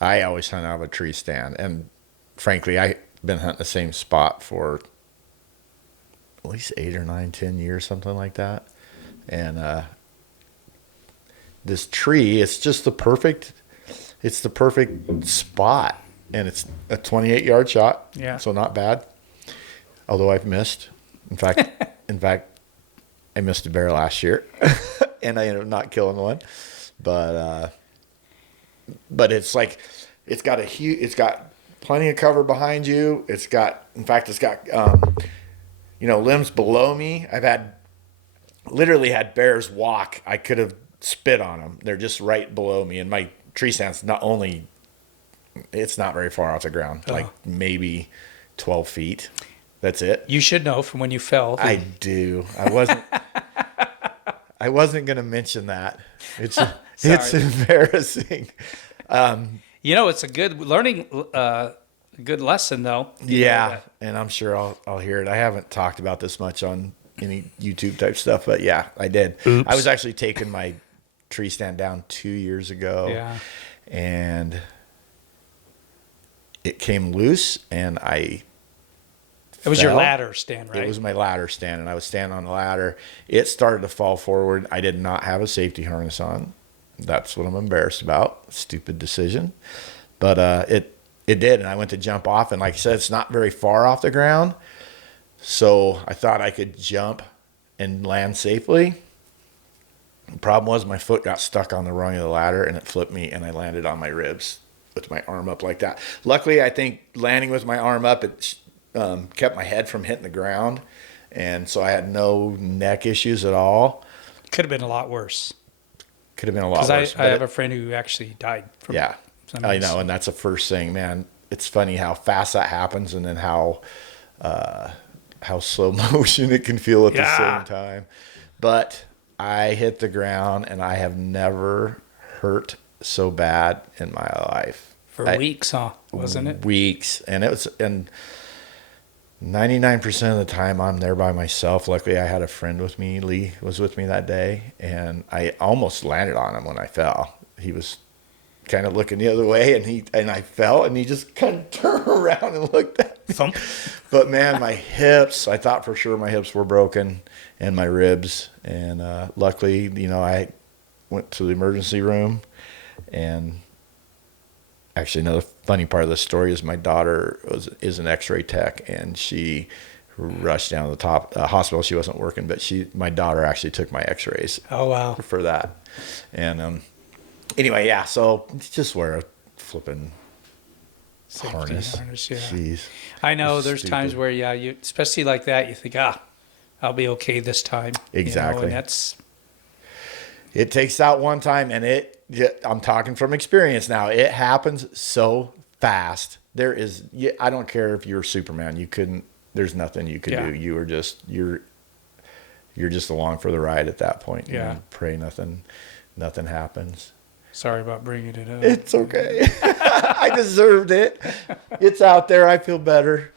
I always hunt out of a tree stand, and frankly, I've been hunting the same spot for at least 8 or 9, 10 years, something like that. And this tree, it's the perfect spot, and it's a 28-yard shot, Yeah. so not bad. Although I've missed, in fact, I missed a bear last year, and I ended up not killing one. But it's like it's got plenty of cover behind you. It's got limbs below me. Literally had bears walk. I could have spit on them. They're just right below me, and my tree stand's it's not very far off the ground, like maybe 12 feet. That's it. You should know from when you fell. I do. I wasn't going to mention that. It's embarrassing. It's a good learning, good lesson though. Yeah, and I'm sure I'll hear it. I haven't talked about this much on any YouTube type stuff, but yeah, I did. Oops. I was actually taking my tree stand down 2 years ago. Yeah. And it came loose, and It was your ladder stand, right? It was my ladder stand, and I was standing on the ladder. It started to fall forward. I did not have a safety harness on. That's what I'm embarrassed about. Stupid decision. But it did, and I went to jump off, and like I said, it's not very far off the ground. So I thought I could jump and land safely. The problem was my foot got stuck on the rung of the ladder, and it flipped me, and I landed on my ribs with my arm up like that. Luckily, I think landing with my arm up, it kept my head from hitting the ground, and so I had no neck issues at all. Could have been a lot worse. Could have been a lot worse. Because I have a friend who actually died from it. I know, and that's the first thing, man. It's funny how fast that happens, and then how slow motion it can feel at the same time. But I hit the ground, and I have never hurt so bad in my life. For weeks, huh? Wasn't it? Weeks. And 99% of the time I'm there by myself. Luckily, I had a friend with me. Lee was with me that day, and I almost landed on him when I fell. He was kind of looking the other way, and I fell, and he just kind of turned around and looked at me. Thump. But man, my hips, I thought for sure my hips were broken, and my ribs. And luckily, I went to the emergency room. And actually, another funny part of the story is my daughter is an X-ray tech, and she rushed down to the top hospital. She wasn't working, but my daughter actually took my X-rays. Oh wow! For that. And anyway, yeah. So just wear a flipping harness. Yeah. Jeez. I know. There's times where you especially like that, you think, I'll be okay this time. Exactly. And it takes that one time, and I'm talking from experience now. It happens so fast. I don't care if you're Superman. There's nothing you could do. You're just along for the ride at that point. Yeah. You pray nothing happens. Sorry about bringing it up. It's okay. I deserved it. It's out there. I feel better.